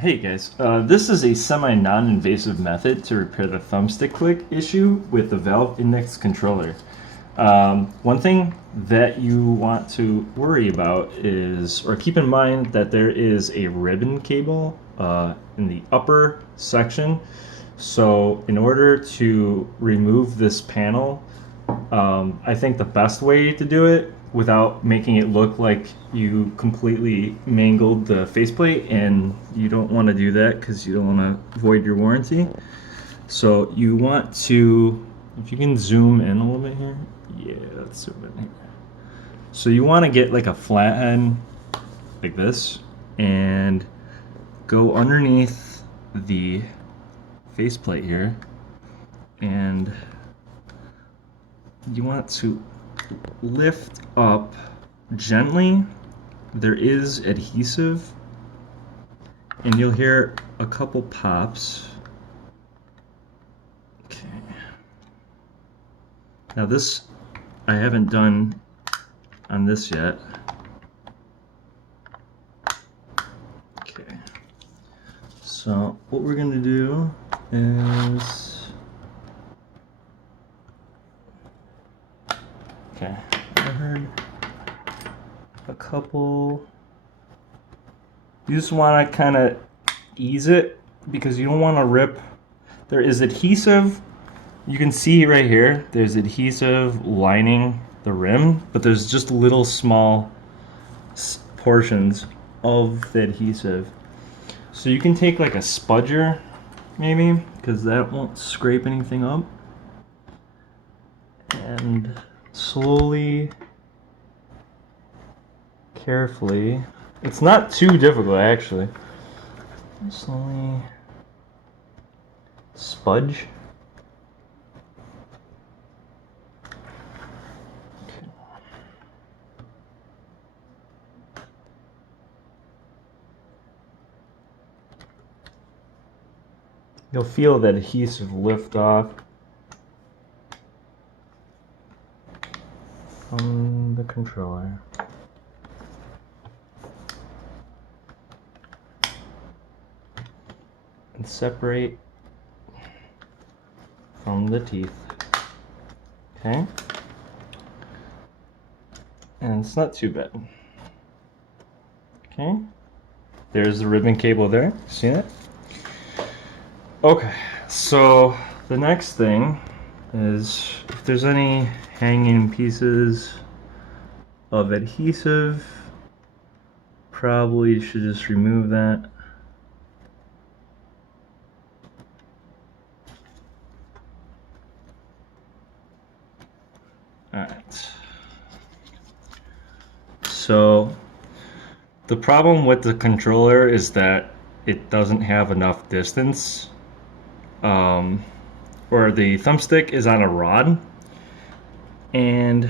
Hey guys, this is a semi-non-invasive method to repair the thumbstick click issue with the Valve Index controller. One thing that you want to worry about is, or keep in mind, that there is a ribbon cable in the upper section. So in order to remove this panel, I think the best way to do it without making it look like you completely mangled the faceplate, and you don't want to do that because you don't want to void your warranty. So you want to, if you can zoom in a little bit here, yeah, let's zoom in here. So you want to get like a flathead like this and go underneath the faceplate here, and you want to lift up gently. There is adhesive, and you'll hear a couple pops. Okay. Now this I haven't done on this yet. Okay. So what we're gonna do is, okay, I heard a couple. You just want to kind of ease it because you don't want to rip. There is adhesive. You can see right here, there's adhesive lining the rim, but there's just little small portions of the adhesive. So you can take like a spudger maybe, because that won't scrape anything up, and slowly, carefully, it's not too difficult actually, slowly spudge. Okay. You'll feel that adhesive lift off from the controller. And separate from the teeth. Okay? And it's not too bad. Okay? There's the ribbon cable there. See it? Okay, so the next thing is, if there's any hanging pieces of adhesive, probably should just remove that. Alright. So the problem with the controller is that it doesn't have enough distance. Or the thumbstick is on a rod, and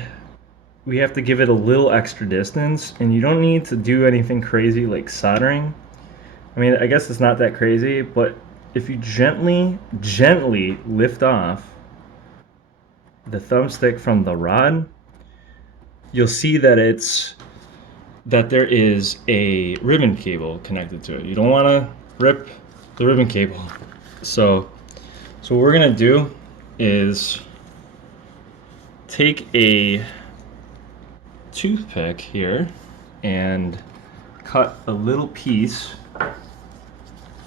we have to give it a little extra distance, and you don't need to do anything crazy like soldering. I mean, I guess it's not that crazy, but if you gently lift off the thumbstick from the rod, you'll see that there is a ribbon cable connected to it. You don't want to rip the ribbon cable. So what we're gonna do is take a toothpick here and cut a little piece.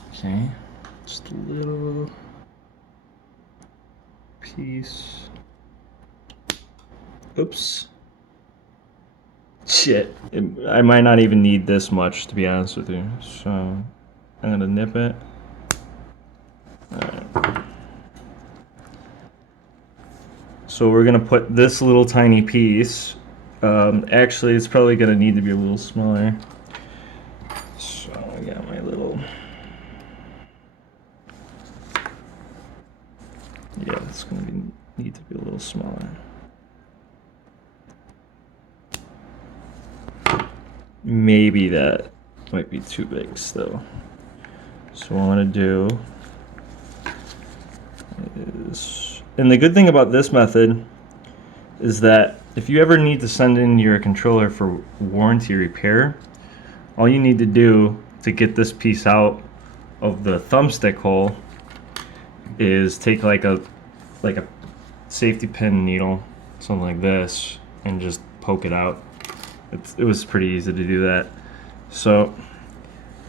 Okay, just a little piece. Oops. Shit. I might not even need this much, to be honest with you. So I'm gonna nip it. Alright. So we're gonna put this little tiny piece. Actually, it's probably gonna need to be a little smaller. So I got my little. Yeah, it's gonna need to be a little smaller. Maybe that might be too big still. So what I want to do is, and the good thing about this method is that if you ever need to send in your controller for warranty repair, all you need to do to get this piece out of the thumbstick hole is take like a safety pin needle, something like this, and just poke it out. It was pretty easy to do that. So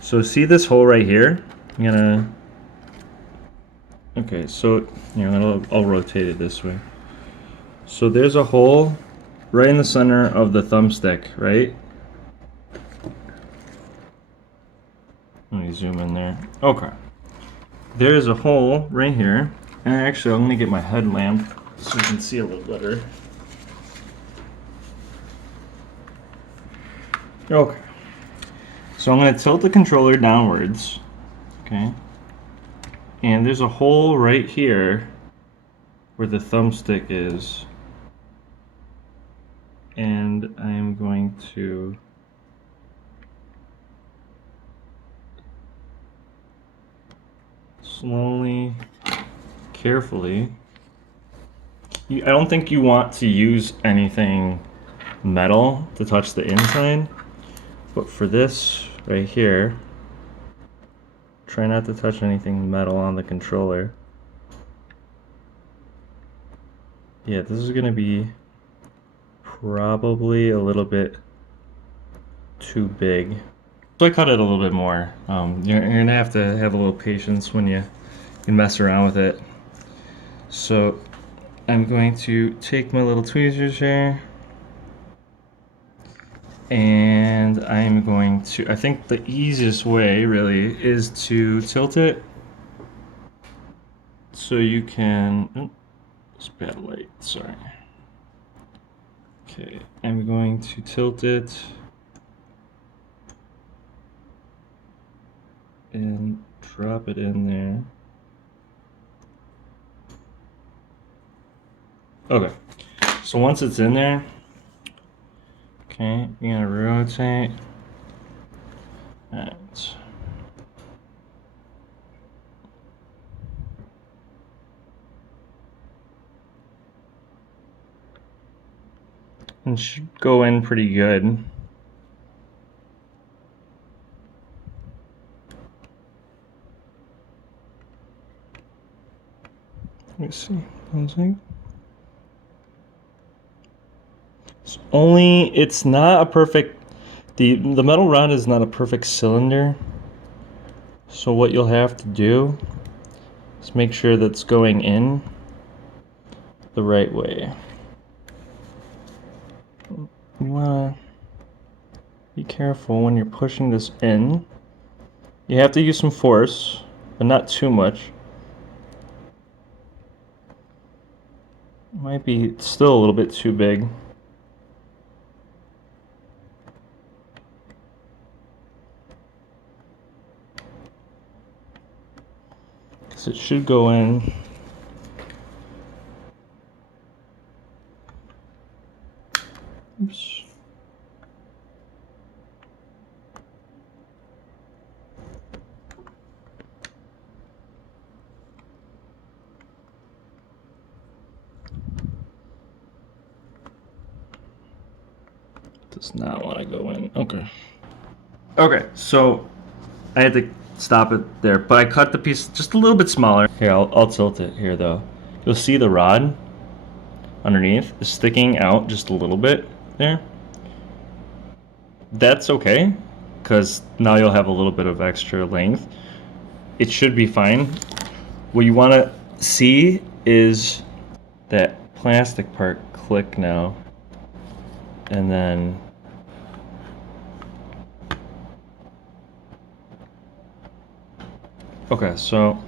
see this hole right here? I'm gonna, okay, so I'll rotate it this way. So there's a hole right in the center of the thumbstick, right? Let me zoom in there. Okay. There's a hole right here. And actually, I'm gonna get my headlamp so you can see a little better. Okay. So I'm gonna tilt the controller downwards. Okay. And there's a hole right here where the thumbstick is. And I am going to slowly, carefully. I don't think you want to use anything metal to touch the inside, but for this right here, try not to touch anything metal on the controller. Yeah, this is going to be probably a little bit too big. So I cut it a little bit more. You're going to have a little patience when you mess around with it. So I'm going to take my little tweezers here, and I'm going to, I think the easiest way really is to tilt it so you can, oh, it's bad light, sorry. Okay, I'm going to tilt it and drop it in there. Okay, so once it's in there, okay, you're gonna rotate. Alright. And should go in pretty good. Let's see. One second. It's not a perfect, the metal rod is not a perfect cylinder. So what you'll have to do is make sure that's going in the right way. You wanna be careful when you're pushing this in. You have to use some force, but not too much. Might be still a little bit too big. Because it should go in. Oops. Does not want to go in. Okay. Okay, so I had to stop it there, but I cut the piece just a little bit smaller. Here, I'll tilt it here though. You'll see the rod underneath is sticking out just a little bit there. That's okay, because now you'll have a little bit of extra length. It should be fine. What you want to see is that plastic part click now, and then okay, so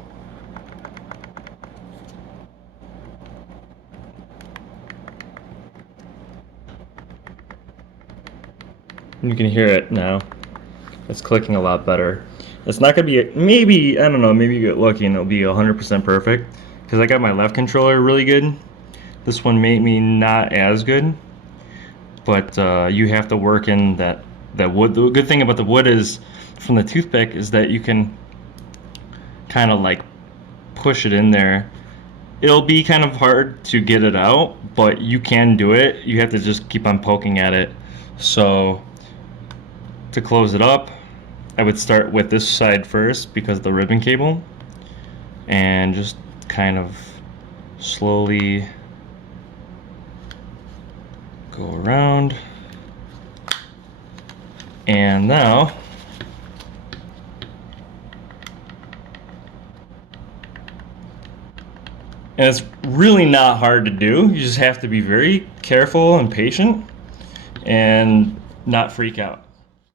you can hear it now. It's clicking a lot better. It's not gonna be maybe, I don't know, maybe you get lucky and it'll be 100% perfect, because I got my left controller really good. This one made me not as good, but you have to work in that wood. The good thing about the wood is, from the toothpick, is that you can kind of like push it in there. It'll be kind of hard to get it out, but you can do it. You have to just keep on poking at it. So to close it up, I would start with this side first because of the ribbon cable, and just kind of slowly go around. And now and it's really not hard to do. You just have to be very careful and patient and not freak out.